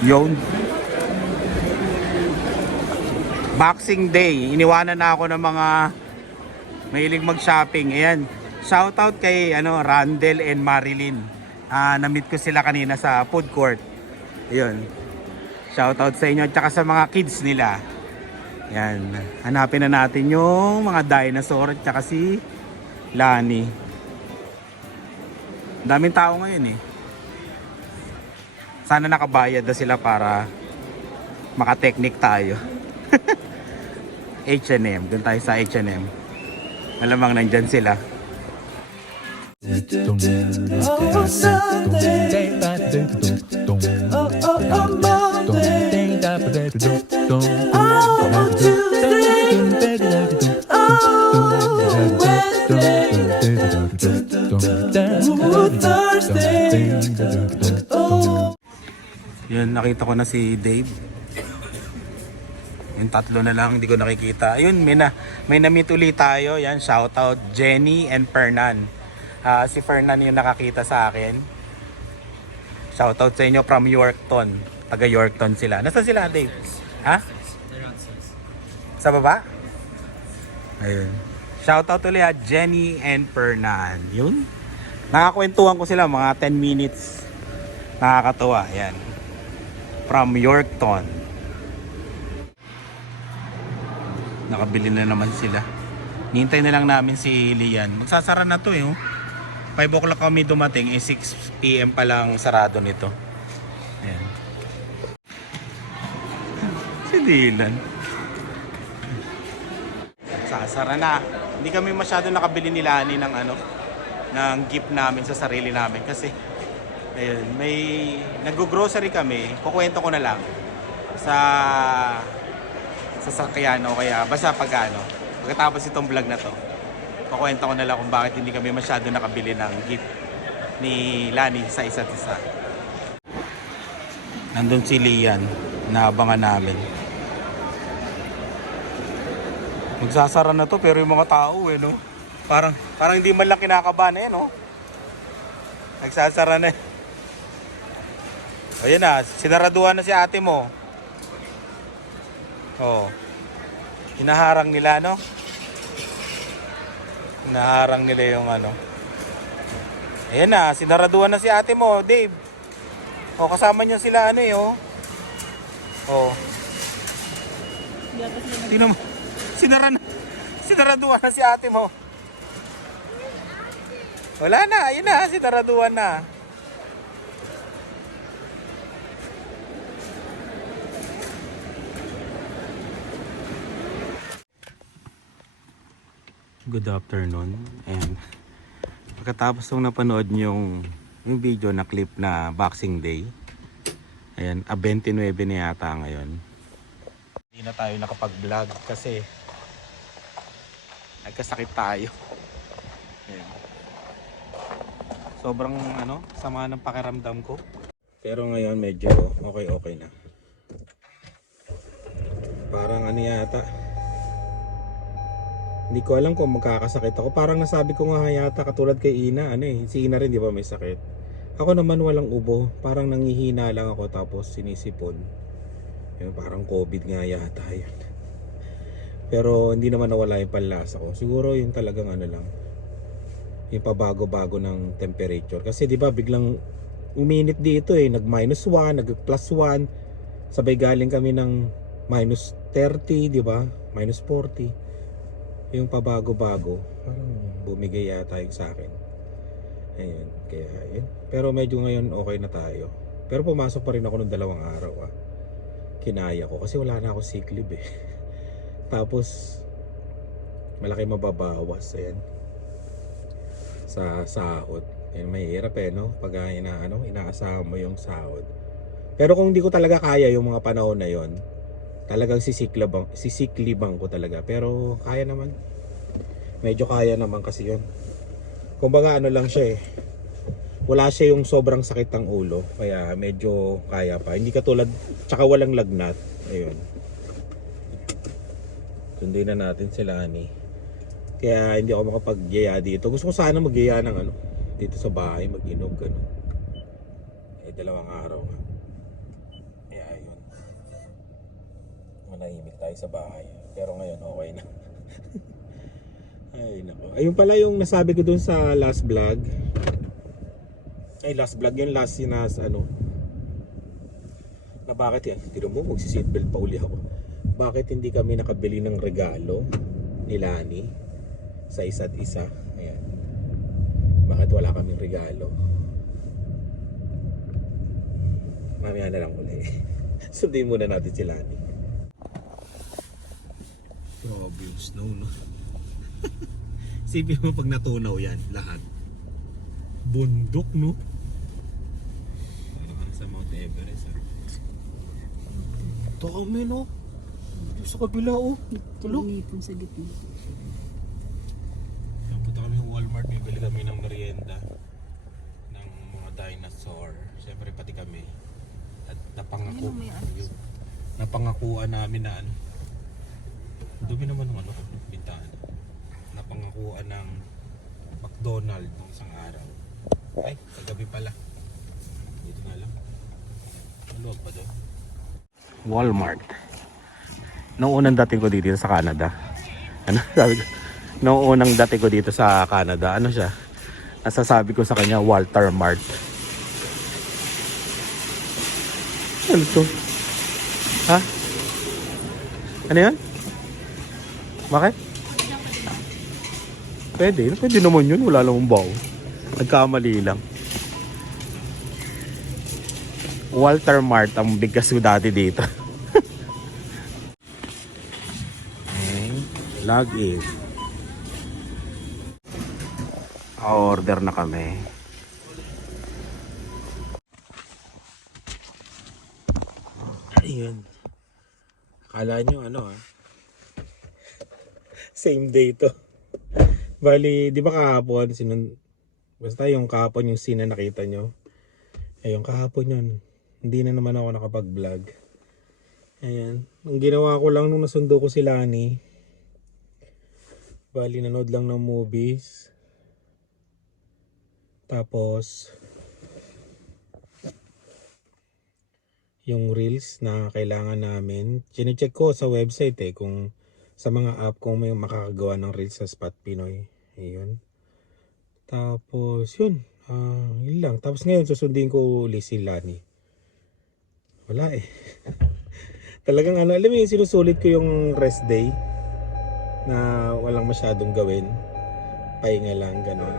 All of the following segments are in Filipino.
Yun. Boxing Day. Iniwanan na ako ng mga mahilig mag-shopping. Ayan. Shoutout kay Randel and Marilyn. Na-meet ko sila kanina sa food court. Ayun. Shoutout sa inyo at saka sa mga kids nila. Yan. Hanapin na natin yung mga dinosaur at saka si Lani. Daming tao ngayon eh. Sana nakabayad na sila para maka-technique tayo. H&M. Doon tayo sa H&M. Malamang nandyan sila. Oh, Sunday. Monday. Oh, Tuesday. Oh, Wednesday. Oh, Thursday. Oh. Yun, nakita ko na si Dave. Yung tatlo na lang, hindi ko nakikita. Ayun, may na-meet ulit tayo. Yan, shoutout Jenny and Fernan. Si Fernan yung nakakita sa akin. Shoutout sa inyo from Yorkton. Taga Yorkton sila. Nasaan sila, Dave? Ha? Sa baba? Ayun. Shoutout ulit Jenny and Fernan. Yun. Nakakwentuhan ko sila mga 10 minutes. Nakakatuwa. Yan. From Yorkton. Nakabili na naman sila. Hintay na lang namin si Lian. Magsasara na to eh. 5 o'clock kami dumating. 6 PM pa lang sarado nito. Ayan. Si Dylan. Sasara na. Hindi kami masyado nakabili ni Lani ng gift namin sa sarili namin. Kasi ayun, may nag-grocery kami. Kukwento ko na lang sa sasakyan o kaya basta pagkatapos itong vlog na to, kukwento ko na lang kung bakit hindi kami masyado nakabili ng gift ni Lani sa isa't isa. Nandun si Lian, naabangan namin. Magsasara na to pero yung mga tao no, parang hindi man lang kinakabahan no. Nagsasara na. Ayun na, sinaraduhan na si ate mo. Oh. Hinaharang nila Hinaharang nila yung Ayan na, sinaraduhan na si ate mo, Dave. Oh, kasama niyo sila oh. Oh. Tingnan mo. Sinaraduhan na si ate mo. Wala na, ayun na, sinaraduhan na. Good afternoon, and pagkatapos nung napanood yung video na clip na Boxing Day, ayan, 29 na yata ngayon. Hindi na tayo nakapag-vlog kasi nagkasakit tayo. Ayan. Sobrang sama ng pakiramdam ko. Pero ngayon medyo okay na. Parang yata, hindi ko alam kung magkakasakit ako. Parang nasabi ko nga yata katulad kay Ina, si Ina rin di ba may sakit. Ako naman walang ubo, parang nangihina lang ako tapos sinisipon. Yun, parang COVID nga yata yun. Pero hindi naman nawala yung panlasa ko. Siguro yung talagang lang, yung pabago-bago ng temperature. Kasi di ba biglang uminit dito nag -1, nag +1. Sabay galing kami ng -30, di ba? -40. Yung pabago-bago, parang bumigay yata yung sa akin. Ayun, kaya yun. Pero medyo ngayon okay na tayo. Pero pumasok pa rin ako ng 2 araw Kinaya ko kasi wala na ako sick leave Tapos malaki mababawas sa sahod. Ayun, may hirap no pag inaasahan mo yung sahod. Pero kung hindi ko talaga kaya yung mga panahon na yon, talagang sisiklibang ko talaga. Pero kaya naman. Medyo kaya naman kasi yun. Kumbaga lang siya wala siya yung sobrang sakit ng ulo. Kaya medyo kaya pa. Hindi katulad, tsaka walang lagnat. Ayun. Sundin na natin sila Kaya hindi ako makapag-yaya dito. Gusto ko sana mag-yaya ng dito sa bahay, mag-inog 2 araw nga. manahimik tayo sa bahay. Pero ngayon okay na. Ay nako. Ayun pala yung nasabi ko dun sa last vlog. Ay last vlog yun, last sinas ano. Na bakit yan? Tiro mo, magsi-seatbelt pa uli ako. Bakit hindi kami nakabili ng regalo ni Lani sa isa't isa? Ayan. Bakit wala kaming regalo? Mamaya na lang uli. Sundin muna natin si Lani. Grabe yung snow, no? Sipin mo pag natunaw yan, lahat. Bundok, no? Parang sa Mount Everest, ha? Dami, no? Sa kabila, oh. Tulog. Inipon sa gitna. Punta kami sa Walmart, bibili kami ng merienda ng mga dinosaur. Siyempre pati kami. At napangako. Ayun, may ano. Yun. Napangakuan namin na ano. Dumi naman ng ano, bintahan. Napangakuan ng McDonald nung isang araw. Ay, kagabi pala. Dito na lang. Maluwag pa doon. Walmart. Noong unang dating ko dito sa Canada. Ano sabi ko? Noong unang dating ko dito sa Canada, ano siya? Nasasabi ko sa kanya, Walter Mart. Ano to? Ha? Ano yan? Bakit? Pwede. Pwede naman yun. Wala namang baw. Nagkamali lang. Walter Mart ang bigkas ko dati dito. Okay. Log in. Order na kami. Ayun. Akala nyo ano ah. Same day to. Bali, di ba kahapon, basta yung kahapon yung scene na nakita nyo. Eh, yung kahapon yun, hindi na naman ako nakapag-vlog. Ayan. Ang ginawa ko lang nung nasundo ko si Lani, bali, nanood lang ng movies. Tapos, yung reels na kailangan namin, chinecheck ko sa website kung sa mga app kung may makakagawa ng reels sa Spot Pinoy. Ayun. Tapos yun. Yun lang. Tapos ngayon susundin ko ulit si Lani. Wala Talagang ano, alam mo yung sinusulit ko yung rest day na walang masyadong gawin. Pahinga lang, gano'n.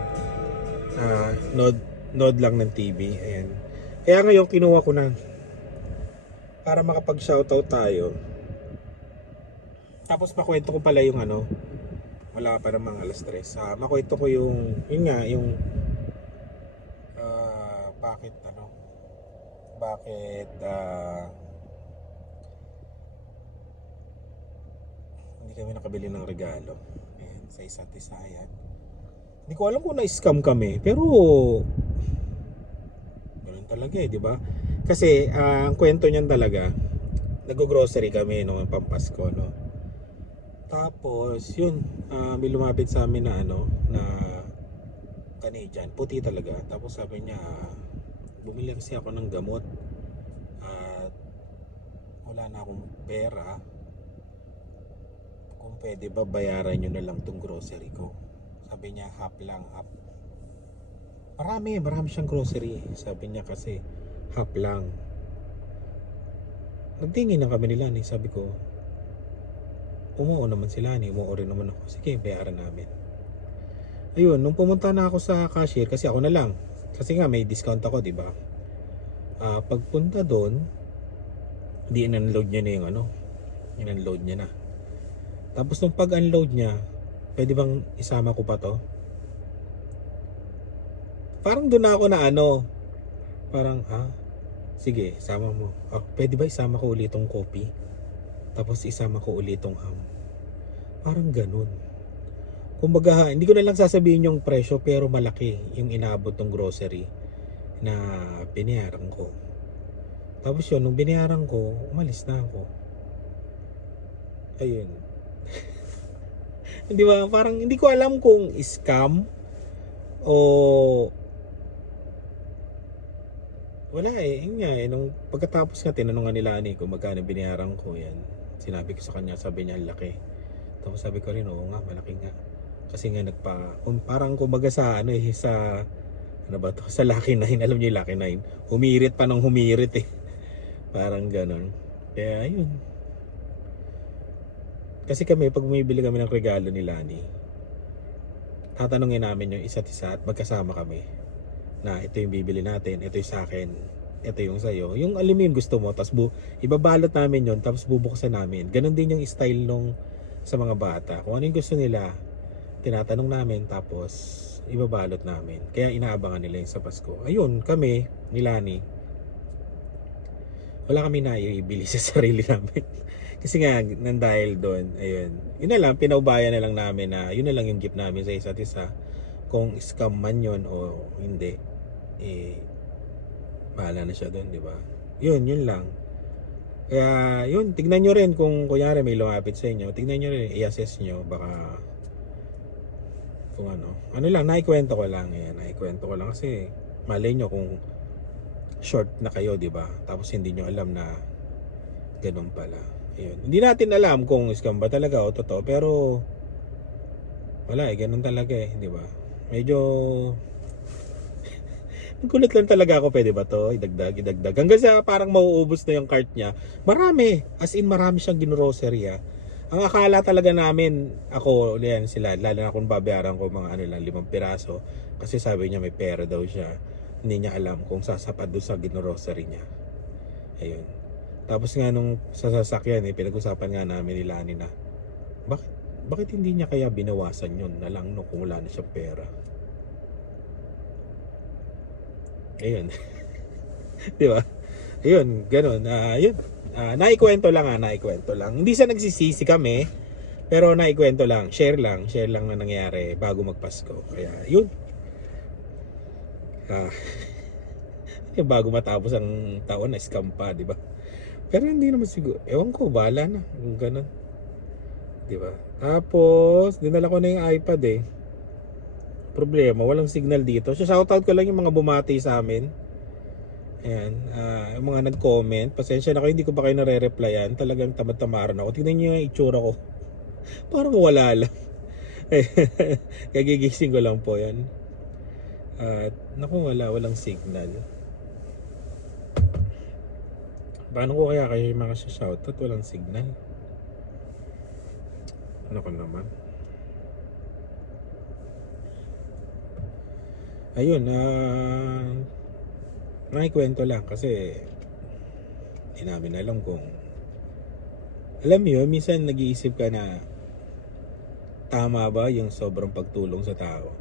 Nod lang ng TV. Ayan. Kaya ngayon kinuha ko na para makapag-shoutout tayo. Tapos makwento ko pala yung ano, wala pa namang alas 3. Makwento ko yung, yun nga, yung bakit hindi kami nakabili ng regalo. Ayan, sa isa't isa yan. Hindi ko alam kung na-scam kami, pero ganun talaga di ba? Kasi ang kwento niyan talaga, nag-grocery kami noong Pampasko, no. Tapos, yun, may lumapit sa amin na ano, na Canadian, puti talaga. Tapos sabi niya, bumili kasi ako ng gamot at wala na akong pera. Kung pwede ba bayaran nyo na lang tong grocery ko. Sabi niya, half lang, half. Marami siyang grocery. Sabi niya kasi, half lang. Nagtingin na kami nila, sabi ko, umuo naman sila, umuo rin naman ako. Sige, bayaran namin. Ayun, nung pumunta na ako sa cashier, kasi ako na lang. Kasi nga may discount ako, di ba? Pagpunta doon, di in-unload niya na yung ano. In-unload niya na. Tapos nung pag-unload niya, pwede bang isama ko pa to? Parang doon ako na ano. Parang, sige, isama mo. Pwede ba isama ko ulit tong coffee? Tapos isama ko ulit tong ham. Parang ganun. Kumbaga, hindi ko na lang sasabihin yung presyo, pero malaki yung inaabot ng grocery na binayaran ko. Tapos yun, nung binayaran ko, umalis na ako. Ayun. Hindi ba? Parang hindi ko alam kung scam o wala yun nga nung pagkatapos nga tinanungan nila kung magkano binayaran ko yan. Sinabi ko sa kanya, sabi niya, "Ang laki." Tapos sabi ko rin, oo nga, malaki nga. Kasi nga parang kumbaga sa ano eh, sa ano ba to, sa Lucky 9, alam niyo yung Lucky 9, humirit pa ng humirit eh. Parang ganon. Kaya yun. Kasi kami, pag bumibili kami ng regalo ni Lani, tatanungin namin yung isa't isa at magkasama kami. Na ito yung bibili natin, ito yung sa akin, ito yung sa'yo. Yung alam mo yung gusto mo, tapos ibabalot namin yon, tapos bubuksan namin. Ganon din yung style nung sa mga bata. Kung ano yung gusto nila, tinatanong namin, tapos ibabalot namin. Kaya inaabangan nila yung sa Pasko. Ayun, kami, ni Lani, wala kami na ibili sa sarili namin. Kasi nga, nang dahil doon, ayun. Yun na lang, pinaubayan na lang namin na yun na lang yung gift namin sa isa't isa. Kung scam man yun o hindi, eh, bahala na siya doon, di ba? Yun lang. Kaya, yun, tignan nyo rin kung kunyari may lumapit sa inyo, tignan nyo rin, i-assess nyo, baka kung ano lang, naikwento ko lang, naikwento ko lang kasi malay nyo kung short na kayo, di ba? Tapos hindi nyo alam na ganun pala. Ayun. Hindi natin alam kung scam ba talaga o totoo, pero wala ganun talaga di ba? Medyo nagulat lang talaga ako, pwede ba to? Idagdag. Hanggang sa parang mauubos na yung cart niya. Marami, as in marami siyang ginrocery. Ang akala talaga namin, ako, yan sila, lalo na kung babayaran ko mga lang, 5 piraso. Kasi sabi niya may pera daw siya. Hindi niya alam kung sasapat doon sa ginrocery niya. Ayun. Tapos nga nung sa sasakyan, pinag-usapan nga namin ni Lani na, bakit hindi niya kaya binawasan yun na lang no, kung wala na siyang pera. Ayun. Di ba? Ayun, ganun. Yun. Naikwento lang. Hindi sa nagsisisi kami, pero naikwento lang. Share lang na nangyari bago magpasko. Kaya, yun. Yung bago matapos ang taon na scam pa, di ba? Pero hindi naman siguro. Ewan ko, bahala na. Yung ganun. Di ba? Tapos, dinala ko na yung iPad Problema, walang signal dito. So, shoutout ko lang yung mga bumati sa amin. Ayan. Yung mga nag-comment. Pasensya na kayo, hindi ko pa kayo nare-replyan. Talagang tamad-tamaran ako. Tingnan nyo yung itsura ko. Parang wala lang. Kagigising ko lang po yan. At, naku, walang signal. Paano ko kaya kayo yung mga shoutout? Walang signal. Ano ko naman? Ayun, nakikwento lang kasi hindi namin alam kung alam mo yun, minsan nag-iisip ka na tama ba yung sobrang pagtulong sa tao.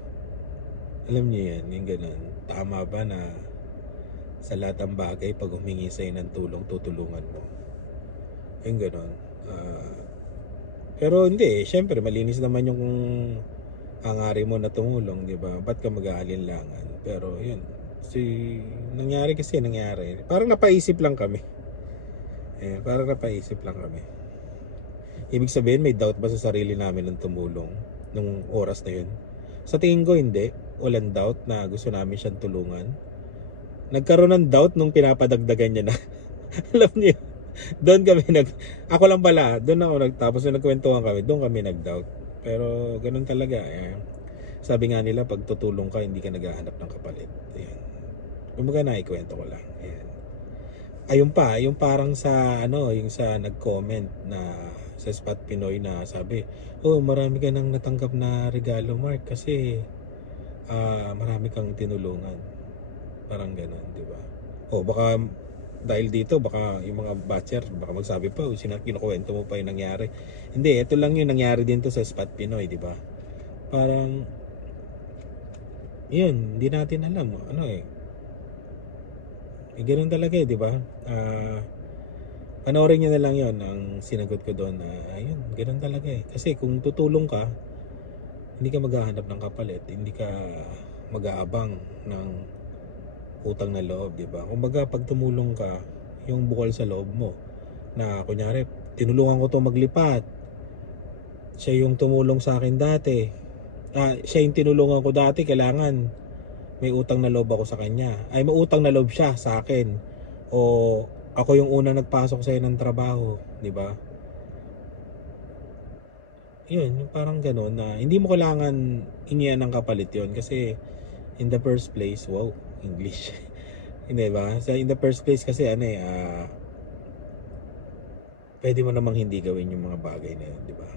Alam niyo yan, yung ganun. Tama ba na sa lahat ng bagay pag humingi sa'yo ng tulong, tutulungan mo. Yung ganun. Pero hindi syempre malinis naman yung angari mo na tumulong, di ba? Ba't ka mag-aalinlangan? Pero yun, nangyari. Parang napaisip lang kami. Parang napaisip lang kami. Ibig sabihin, may doubt ba sa sarili namin ng tumulong nung oras na yun? Sa tingin ko, hindi. Walang doubt na gusto namin siyang tulungan. Nagkaroon ng doubt nung pinapadagdagan niya na. Alam niyo, doon kami ako lang pala, doon ako tapos nung nagkwentuhan kami, doon kami nag-doubt. Pero ganun talaga. Sabi nga nila, pag tutulong ka, hindi ka naghahanap ng kapalit. Ayan. Kumbaga naikwento ko lang. Ayan. Ayun pa, yung parang sa yung sa nag-comment na sa Spot Pinoy na sabi, oh, marami ka nang natanggap na regalo, Mark, kasi marami kang tinulungan. Parang ganun, di ba? O baka dahil dito, baka yung mga batcher, baka magsabi pa, kinukwento mo pa yung nangyari. Hindi, ito lang yung nangyari din to sa Spot Pinoy, di ba? Parang, yun, hindi natin alam. Ganun talaga di ba? Panoorin nyo na lang yun, ang sinagot ko doon na, ayun, ganun talaga Kasi kung tutulong ka, hindi ka maghahanap ng kapalit, hindi ka mag-aabang ng utang na loob, di ba? Kumbaga, pag tumulong ka, yung bukol sa loob mo, na kunyari, tinulungan ko to maglipat, siya yung tumulong sa akin dati, siya yung tinulungan ko dati, kailangan may utang na loob ako sa kanya, ay may utang na loob siya sa akin, o ako yung unang nagpasok sa ng trabaho, di ba? yun, yung parang gano'n na hindi mo kailangan hingian ng kapalit yun kasi in the first place, wow, English. Hindi ba? So in the first place kasi ano eh, pwede mo namang hindi gawin yung mga bagay na yun, di ba?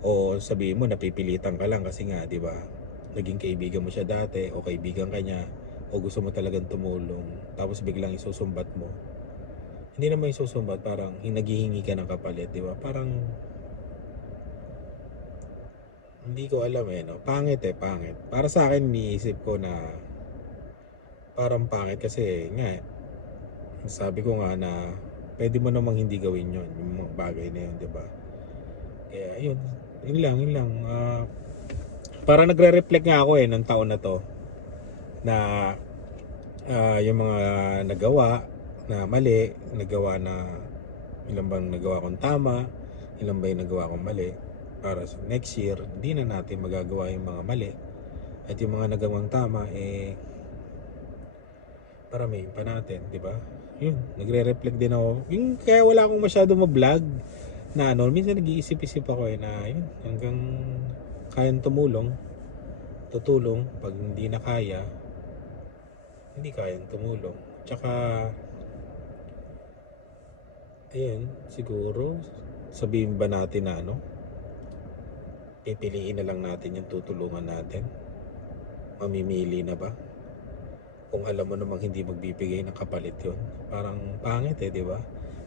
O sabihin mo napipilitan ka lang kasi nga, di ba? Naging kaibigan mo siya dati o kaibigan ka niya o gusto mo talagang tumulong tapos biglang isusumbat mo. Hindi naman isusumbat, parang naghihingi ka ng kapalit, di ba? Parang hindi ko alam eh, no? Pangit eh, pangit. Para sa akin, iniisip ko na parang pangit kasi nga, sabi ko nga na pwede mo namang hindi gawin yon yung mga bagay na yun, di ba? Kaya yun, yun lang. Parang nagre-reflect nga ako eh, ng taon na to, na yung mga nagawa na mali, nagawa na ilan bang nagawa kong tama, ilan ba yung nagawa kong mali, para sa next year hindi na natin magagawa yung mga mali at yung mga nagawang tama paramihin pa natin, di ba? Yun, nagre-reflect din ako. Yung kaya wala akong masyado ma-vlog na ano, minsan nag-iisip-isip ako na yun, hanggang kayang tutulong. Pag hindi na kaya, hindi kayang tumulong. Tsaka ayun, siguro sabihin ba natin na ano, pipiliin na lang natin yung tutulungan natin? Mamimili na ba? Kung alam mo namang hindi magbibigay ng kapalit yun, parang pangit eh, di ba?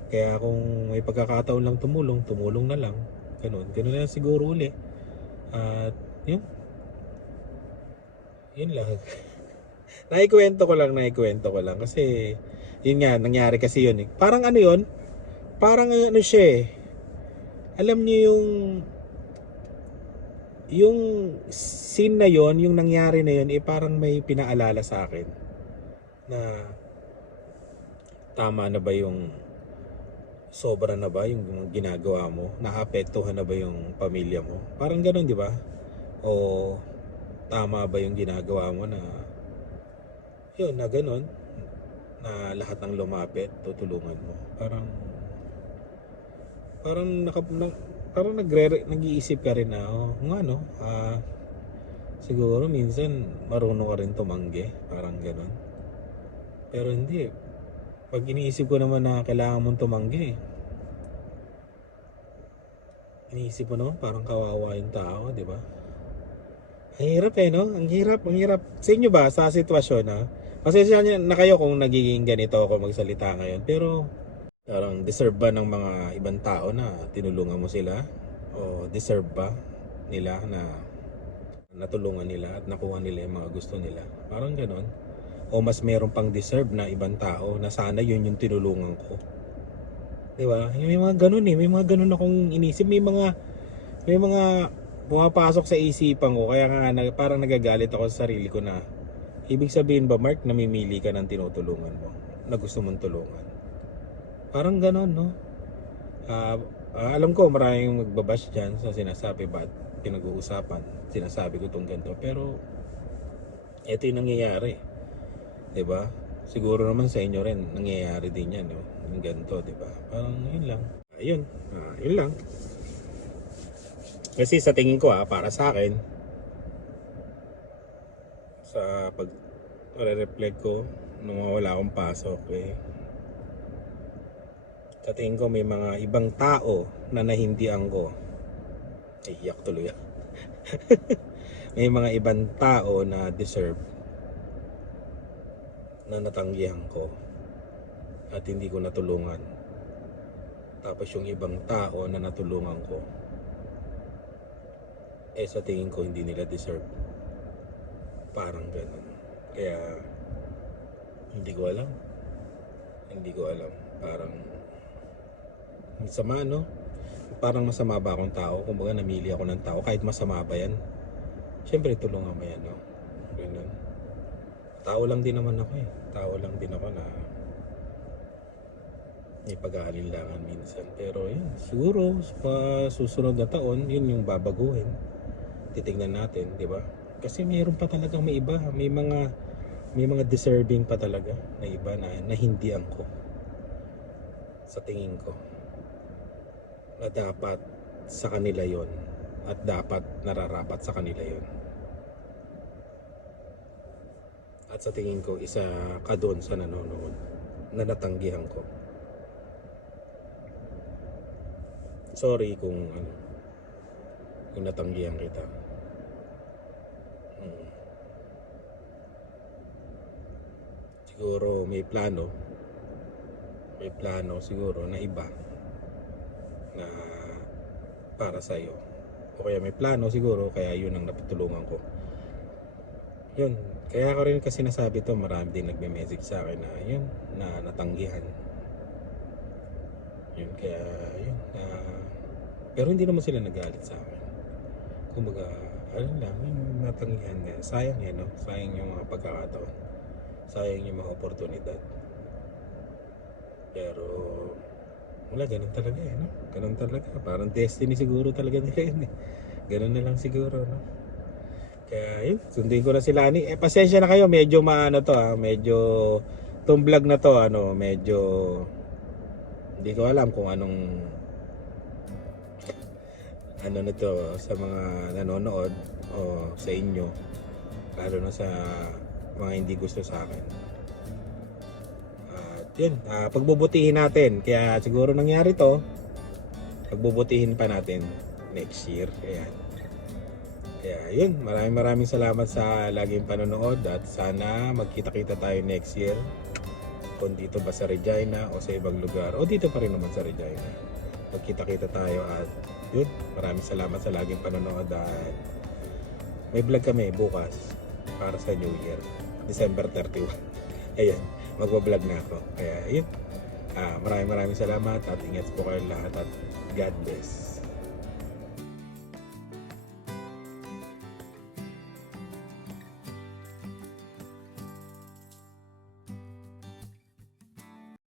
Kaya kung may pagkakataon lang tumulong na lang. Ganun na lang siguro uli. At yun, yun lang. Naikwento ko lang kasi yun nga, nangyari kasi yun eh. Parang ano yun? Parang ano siya eh. Alam niyo yung scene na yon, yung nangyari na yun, parang may pinaalala sa akin na tama na ba yung sobra na ba yung ginagawa mo, naapektuhan na ba yung pamilya mo, parang gano'n, di ba? O tama ba yung ginagawa mo na yun, na gano'n, na lahat ng lumapit tutulungan mo, parang parang nag-iisip ka rin na kung ano, siguro minsan marunong ka rin tumanggi, parang gano'n. Pero hindi, pag iniisip ko naman na kailangan mong tumanggi, iniisip mo naman parang kawawa yung tao, di ba? Ang hirap eh, no? Ang hirap. Sa inyo ba, sa sitwasyon na, pasensya na kayo kung nagiging ganito ako magsalita ngayon, pero parang deserve ba ng mga ibang tao na tinulungan mo sila? O deserve ba nila na natulungan nila at nakuha nila yung mga gusto nila? Parang ganon. O mas meron pang deserve na ibang tao na sana yun yung tinulungan ko. Di ba? May mga ganon eh. May mga ganon akong inisip. May mga pumapasok sa isipan ko. Kaya nga parang nagagalit ako sa sarili ko na ibig sabihin ba, Mark, namimili ka ng tinutulungan mo na gusto mong tulungan? Parang ganon, no? Alam ko maraming magbabash dyan sa sinasabi ba't pinag-uusapan. Sinasabi ko itong ganito. Pero ito yung nangyayari. Diba? Siguro naman sa inyo rin nangyayari din yan, no? Yung ganito, diba? Parang yun lang. Ayun, yun lang. Kasi sa tingin ko para sa akin, sa pag-reflect ko nung wala akong pasok sa tingin ko may mga ibang tao na nahindian ko. Ay, iyak tuloy may mga ibang tao na deserve na natanggihan ko at hindi ko natulungan. Tapos yung ibang tao na natulungan ko, sa tingin ko hindi nila deserve. Parang ganun. Kaya hindi ko alam. Parang masama, no? Parang masama ba akong tao? Kumbaga namili ako ng tao kahit masama ba yan? Siyempre tulungan mo yan, no? Ganun. Tao lang din naman ako eh. Tao lang din ako na may pag-aalinlangan minsan. Pero yun, siguro pa susunod na taon, yun yung babaguhin. Titignan natin, di ba? Kasi mayroon pa talagang may iba. May mga deserving pa talaga na iba na hindi ko. Sa tingin ko. Na dapat sa kanila yon at dapat nararapat sa kanila yun. At sa tingin ko, isa ka doon sa nanonood na natanggihan ko. Sorry kung natanggihan kita. Siguro may plano siguro na iba na para sa iyo. O kaya may plano siguro, kaya yun ang napatulungan ko. Yun, kaya ako rin kasi nasabi to, marami din nagme-message sa akin na yun, na natanggihan. Yun, kaya yun, pero hindi naman sila nagalit sa akin. Kumbaga, ano lang, yung natanggihan nga. Sayang yan, no? Sayang yung mga pagkakataon. Sayang yung mga oportunidad. Pero, wala, ganun talaga eh, no? Ganun talaga. Parang destiny siguro talaga nila yun eh. Ganun na lang siguro, no? Kaya yun, sundin ko na si Lani. Pasensya na kayo, medyo maano to medyo tong vlog na to, medyo hindi ko alam kung anong na to sa mga nanonood o sa inyo, lalo na sa mga hindi gusto sa akin. At yun, pagbubutihin natin. Kaya siguro nangyari to, pagbubutihin pa natin next year. Kaya yun, maraming salamat sa laging panonood at sana magkita-kita tayo next year. Kung dito ba sa Regina o sa ibang lugar o dito pa rin naman sa Regina. Magkita-kita tayo at yun, maraming salamat sa laging panonood at may vlog kami bukas para sa New Year, December 31. Ayan, magbablog na ako. Kaya yun, maraming salamat at ingat po kayo lahat at God bless.